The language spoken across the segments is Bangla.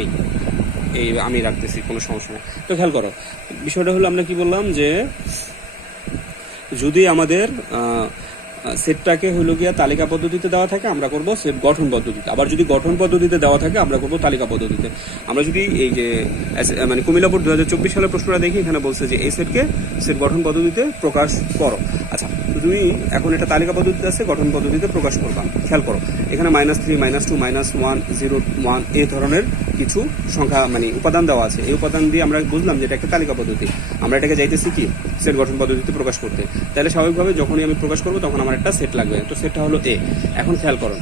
এই এই আমি রাখতেছি, কোনো সমস্যা নেই। তো খেয়াল করো, বিষয়টা হলো আমরা কি বললাম যে যদি আমাদের সেটটাকে হলো গিয়া তালিকা পদ্ধতিতে দেওয়া থাকে আমরা করব সেট গঠন পদ্ধতিতে, আবার যদি গঠন পদ্ধতিতে দেওয়া থাকে আমরা করব তালিকা পদ্ধতিতে। আমরা যদি এই যে মানে কুমিল্লা বোর্ড 2024 সালের প্রশ্নটা দেখি, এখানে বলছে যে এই সেটকে সেট গঠন পদ্ধতিতে প্রকাশ করো। আচ্ছা, তুমি এখন এটা তালিকা পদ্ধতিতে আছে, গঠন পদ্ধতিতে প্রকাশ করবা। খেয়াল করো, এখানে -3, -2, -1, 0, 1 এই ধরনের কিছু সংখ্যা মানে উপাদান দেওয়া আছে। এই উপাদান দিয়ে আমরা বুঝলাম যে এটা একটা তালিকা পদ্ধতি, আমরা এটাকে যাইতেছি কি সেট গঠন পদ্ধতিতে প্রকাশ করতে। তাহলে স্বাভাবিকভাবে যখনই আমি প্রকাশ করবো তখন আমার একটা সেট লাগবে, তো সেটটা হলো এ। এখন খেয়াল করো,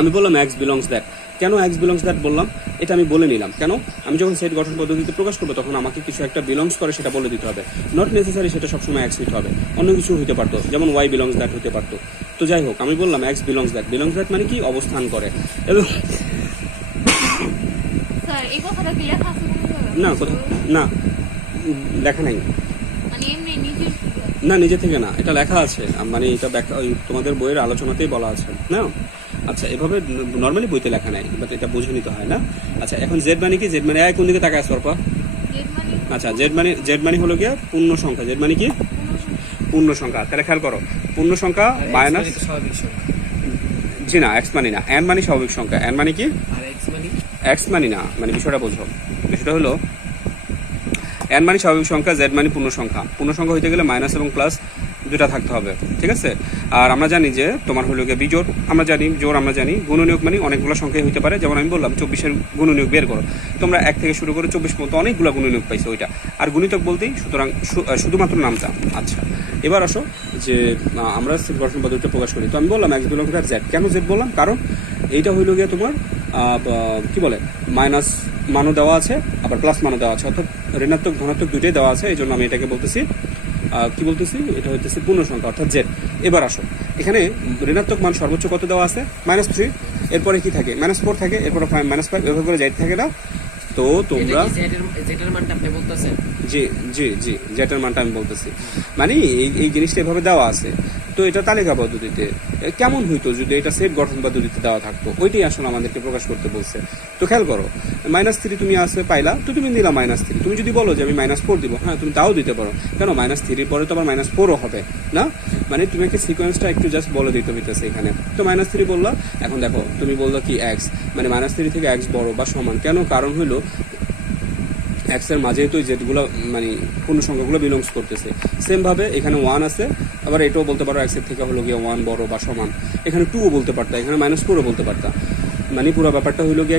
আমি বললাম এক্স বিলংস দ্যাট। কেন এক্স বিলংস দ্যাট বললাম এটা আমি বলে নিলাম, কেন আমি যখন সেট গঠন পদ্ধতিতে প্রকাশ করবো তখন আমাকে কিছু একটা বিলংস করে সেটা বলে দিতে হবে। নট নেসেসারি সেটা সবসময় এক্স হইতে হবে, অন্য কিছু হইতে পারতো, যেমন ওয়াই বিলংস দ্যাট হতে পারতো। তো যাই হোক, আমি বললাম x belongs that. Belongs that মানে কি অবস্থান করে। এবং না কোথাও না লেখা নাই, না নিজে থেকে না, এটা লেখা আছে, মানে এটা ওই তোমাদের বইয়ের আলোচনাতেই বলা আছে না। আচ্ছা, এভাবে নর্মালি বইতে লেখা নাই, বাট এটা বুঝে নিতে হয় না। আচ্ছা, এখন জেড মানে কি? জেড মানে কোন দিকে তাকায় সরপা? আচ্ছা, জেড মানে হলো গিয়ে পূর্ণ সংখ্যা। জেড মানে কি? পূর্ণ সংখ্যা। তাহলে খেয়াল করো, পূর্ণ সংখ্যা মাইনাস, জি না, এক্স মানে না, এন মানে স্বাভাবিক সংখ্যা। এন মানে কি? এক্স মানে না, মানে বিষয়টা বোঝো। বিষয়টা হলো এন মানে স্বাভাবিক সংখ্যা, জেড মানে পূর্ণ সংখ্যা। পূর্ণ সংখ্যা হইতে গেলে মাইনাস এবং প্লাস দুটা থাকতে হবে, ঠিক আছে? আর আমরা জানি যে তোমার হলো গিয়ে বিজোড়, আমরা জানি জোড়, আমরা জানি গুণনীয়ক মানে অনেকগুলো সংখ্যাই হইতে পারে। যেমন আমি বললাম 24-এর গুণনীয়ক বের করো, তোমরা 1 থেকে শুরু করে 24 পর্যন্ত অনেকগুলো গুণনীয়ক পাইছো ওইটা। আর গুণিতক বলতেই সুতরাং শুধুমাত্র নামটা। আচ্ছা, এবার আসো যে আমরা সেট গঠন পদ্ধতিতে প্রকাশ করি। তো আমি বললাম এক্স বিলংস টু জেড। কেন জেড বললাম? কারণ এইটা হইল গিয়ে তোমার কি বলে মাইনাস মানও দেওয়া আছে, আবার প্লাস মানও দেওয়া আছে, অর্থাৎ ঋণাত্মক ধনাত্মক দুইটাই দেওয়া আছে। এই জন্য আমি এটাকে বলতেছি কি বলতেছি, এটা হইতেছে পূর্ণ সংখ্যা অর্থাৎ জেড। এবার আসো, এখানে ঋণাত্মক মান সর্বোচ্চ কত দেওয়া আছে? -3, এরপরে কি থাকে? -4 থাকে, এরপরে -5, এভাবে করে জেড থাকে না। তো তোমরা জেডের মানটা আপনি বলতেছেন? জি জি জি, জেডের মানটা আমি বলতেছি, মানে এই জিনিসটা এভাবে দেওয়া আছে। তো এটা তালিকা পদ্ধতিতে কেমন হইতো যদি এটা সেট গঠন পদ্ধতিতে দেওয়া থাকতো, ওইটাই আসলে আমাদেরকে প্রকাশ করতে বলছে। তো খেয়াল করো, -3 তুমি আসে পাইলা, তো তুমি দিলা -3। তুমি যদি বলো যে আমি -4 দিব, হ্যাঁ তুমি তাও দিতে পারো। কেন? -3 পরে তো আবার -4ও হবে না, মানে তোমাকে সিকোয়েন্সটা একটু জাস্ট বলে দিতে হইতেছে এখানে। তো -3 বললা, এখন দেখো তুমি বললো কি এক্স, মানে -3 থেকে এক্স বড় বা সমান। কেন? কারণ হইলো এক্স এর মাঝে তো যেগুলো মানে পূর্ণ সংখ্যাগুলো বিলংস করতেছে। সেম ভাবে এখানে 1 আছে, আবার এটাও বলতে পারো এক্স এর থেকে হলো গিয়ে 1 বড় বা সমান। এখানে 2ও বলতে পারতা, এখানে -4ও বলতে পারতা, মানে পুরো ব্যাপারটা হইলো গিয়ে